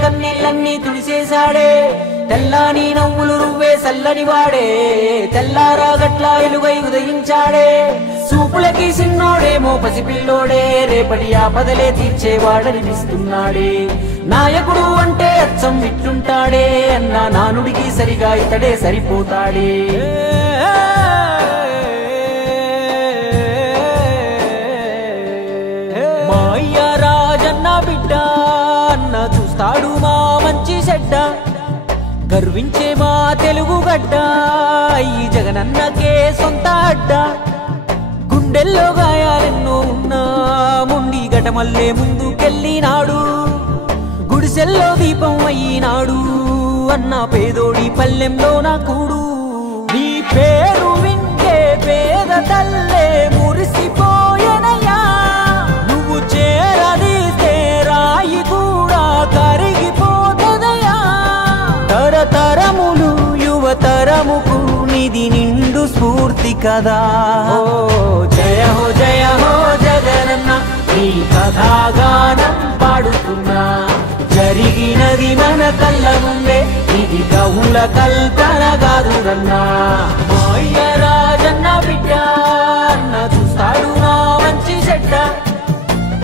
కన్నీళ్ళన్నీ తుడిసేశాడే తెల్లాని నవ్వులు రువ్వే సల్లని వాడే తెల్లారా గట్ల ఎలుగై ఉదయించాడే సూపులకి సిన్నోడేమో పసిపిల్లోడే రేపటి ఆపదలే తీర్చేవాడనిపిస్తున్నాడే నాయకుడు అంటే అచ్చం ఇట్లుంటాడే అన్న నానుడికి సరిగా ఇతడే సరిపోతాడే మా అయ్య రాజన్న బిడ్డ అన్న చూస్తాడు మా మంచి చెడ్డ గర్వించే మా తెలుగు గడ్డ ఈ జగనన్నకే సొంత అడ్డ గుండెల్లో గాయాలెన్నో ఉన్నా ముండి గటమల్లే ముందుకెళ్ళినాడు గుడిసెల్లో దీపం అయ్యినాడు అన్న పేదోడి పల్లెంలో నా కూడు నీ పేరు వింటే పేద తల్లే మురిసిపోయెనయ్యా నువ్వు చేరదీస్తే రాయి కూడా కరిగిపోతదయ్యా తరతరములు యువతరముకు నిధి నిండు స్ఫూర్తి కదా ఓ జయ హో జగనన్న నీ కథాగానం పాడుతున్నా జరిగినది మన కళ్ళ ముందే ఇది కవుల కల్పన కాదురన్నా మా అయ్య రాజన్న బిడ్డ అన్న చూస్తాడు మా మంచి చెడ్డ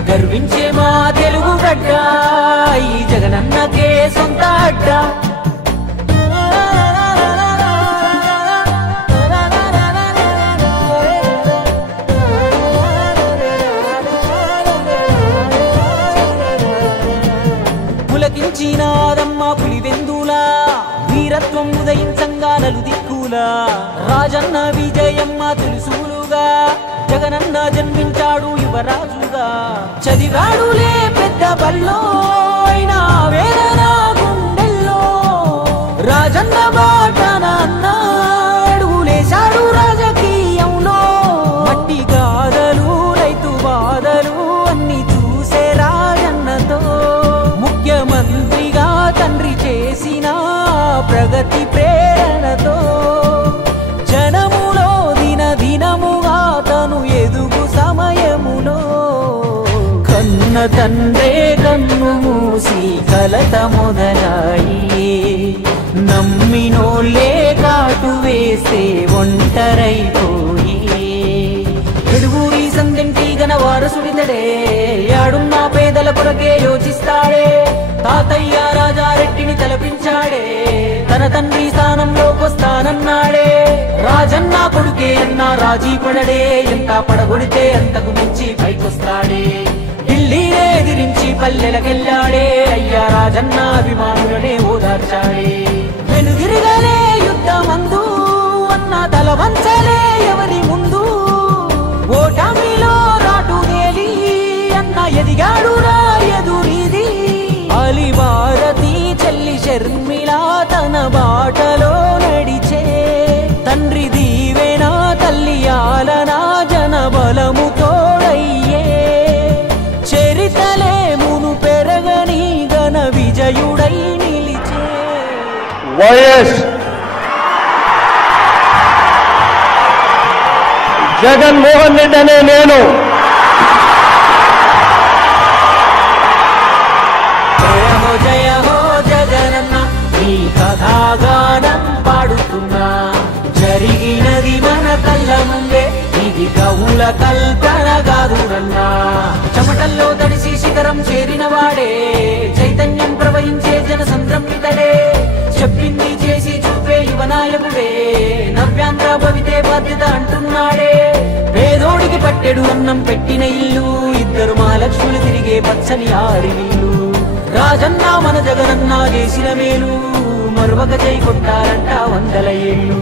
గర్వించే మా తెలుగు గడ్డ ఈ జగనన్నకే సొంత అడ్డ పులకించినాదమ్మ పులివెందులా వీరత్వం ఉదయించంగా నలుదిక్కులా రాజన్న విజయమ్మ తెలుసులుగా జగనన్న జన్మించాడు యువరాజుగా చదివాడులే పెద్ద బల్లో అయినా వేదన గుండెల్లో రాజన్న బాటన అడుగులేశాడు రాజకీయంలో మట్టి గాథలు రైతు బాధలు అన్ని చూసే రాజన్నతో ముఖ్యమంత్రిగా తండ్రి చేసిన ప్రగతి ప్రేరణతో జనములో దినదినముగా తను ఎదుగు సమయములో కన్న తండ్రే కన్ను మూసి కలత మొదలాయి నమ్మినోళ్ళే కాటు వేస్తే ఒంటరైపోయి ఎడుగురి సందంటి గన వారసుడితడే యాడున్న పేదల కొరకే యోచిస్తాడే తాతయ్య రాజారెడ్డిని తలపించాడే తన తండ్రి స్థానంలోకొస్తానన్నాడే రాజన్న కొడుకే అన్న రాజీ పడడే ఎంత పడగొడితే అంతకు మించి పైకొస్తాడే ఢిల్లీనే ఎదిరించి పల్లెలకెళ్ళాడే అయ్యా రాజన్న అభిమానులనే ఓదార్చాడే వెనుదిరగలే యుద్ధమందు అన్న తల వంచలే ఎవరి ముందు ఓటమిలో రాటు తేలి అన్న ఎదిగాడు రా ఎదురీది అలి భారతి చెల్లి షర్మిల తన బాటలో నడిచే తండ్రి దీవెనా తల్లి ఆలనా జన బలము తోడయ్యే చరితలే మును పెరగని గణ విజయుడై నిలిచే వైఎస్ జగన్మోహన్ రెడ్డి అనే నేను జయ హో జగనన్న నీ కథాగానం పాడుతున్నా జరిగినది మన కళ్ళ ముందే ఇది కవుల కల్పన కాదురన్నా చెమటల్లో తడిసి శిఖరం చేరిన వాడే చైతన్యం ప్రవహించే జనసంద్రం ఇతడే చెప్పింది చేసి చూపే యువనాయకుడే నవ్యాంధ్ర భవితే బాధ్యత అంటున్నాడే పేదోడికి పట్టెడు అన్నం పెట్టిన ఇల్లు ఇద్దరు మహాలక్ష్ములు తిరిగే పచ్చని ఆరినిల్లు రాజన్న మన జగనన్న చేసిన మేలు మరువక చేయి కొట్టారంట 100 ఏళ్ళు